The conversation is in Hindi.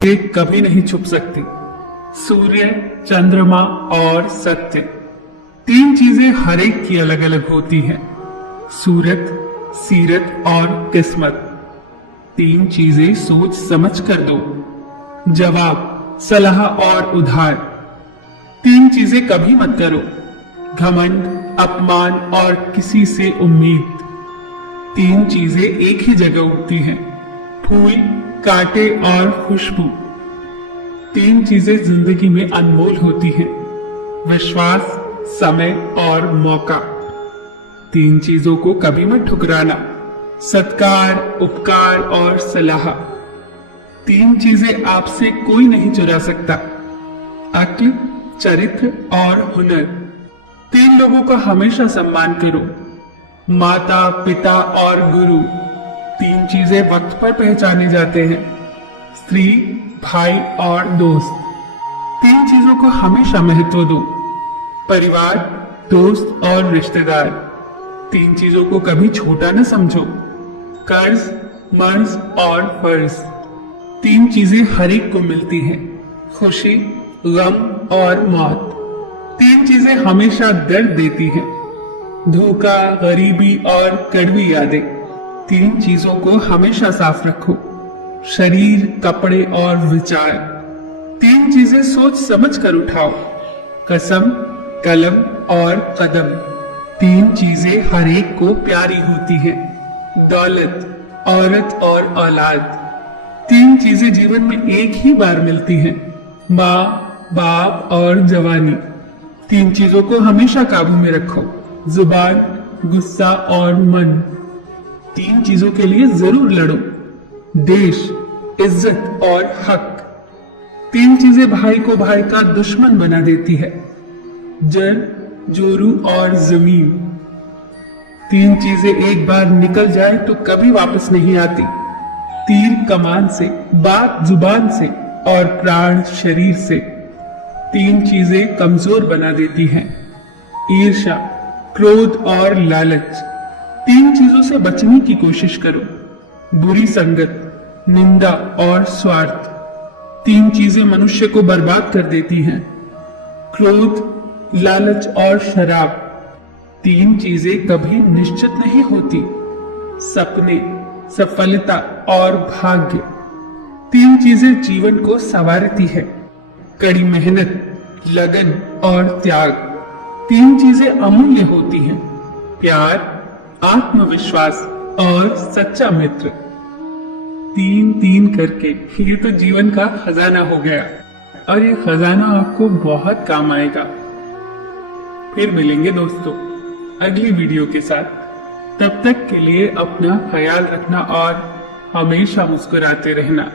ये कभी नहीं छुप सकती। सूर्य, चंद्रमा और सत्य, तीन चीजें हर एक की अलग अलग होती हैं। सूरत, सीरत और किस्मत, तीन चीजें सोच समझ कर दो। जवाब, सलाह और उधार, तीन चीजें कभी मत करो। घमंड, अपमान और किसी से उम्मीद, तीन चीजें एक ही जगह उगती हैं। फूल, कांटे और खुशबू, तीन चीजें जिंदगी में अनमोल होती हैं। विश्वास, समय और मौका, तीन चीजों को कभी मत ठुकराना। सत्कार, उपकार और सलाह, तीन चीजें आपसे कोई नहीं चुरा सकता। अक्ल, चरित्र और हुनर, तीन लोगों का हमेशा सम्मान करो। माता, पिता और गुरु, तीन चीजें वक्त पर पहचाने जाते हैं। स्त्री, भाई और दोस्त, तीन चीजों को हमेशा महत्व दो। परिवार, दोस्त और रिश्तेदार, तीन चीजों को कभी छोटा न समझो। कर्ज, मर्ज और फर्ज, तीन चीजें हर एक को मिलती हैं। खुशी, गम और मौत, तीन चीजें हमेशा दर्द देती हैं। धोखा, गरीबी और कड़वी यादें, तीन चीजों को हमेशा साफ रखो। शरीर, कपड़े और विचार, तीन चीजें सोच समझ कर उठाओ। कसम, कलम और कदम, तीन चीजें हर एक को प्यारी होती हैं। दौलत, औरत और औलाद, तीन चीजें जीवन में एक ही बार मिलती हैं। माँ, बाप और जवानी, तीन चीजों को हमेशा काबू में रखो। जुबान, गुस्सा और मन, तीन चीजों के लिए जरूर लड़ो। देश, इज्जत और हक, तीन चीजें भाई को भाई का दुश्मन बना देती है। जड़, जोरू और जमीन, तीन चीजें एक बार निकल जाए तो कभी वापस नहीं आती। तीर कमान से, बात जुबान से और प्राण शरीर से, तीन चीजें कमजोर बना देती हैं। ईर्ष्या, क्रोध और लालच, तीन चीजों से बचने की कोशिश करो। बुरी संगत, निंदा और स्वार्थ, तीन चीजें मनुष्य को बर्बाद कर देती हैं। क्रोध, लालच और शराब, तीन चीजें कभी निश्चित नहीं होती। सपने, सफलता और भाग्य, तीन चीजें जीवन को संवारती है। कड़ी मेहनत, लगन और त्याग, तीन चीजें अमूल्य होती हैं। प्यार, आत्मविश्वास और सच्चा मित्र, तीन तीन करके ये तो जीवन का खजाना हो गया और ये खजाना आपको बहुत काम आएगा। फिर मिलेंगे दोस्तों अगली वीडियो के साथ। तब तक के लिए अपना ख्याल रखना और हमेशा मुस्कुराते रहना।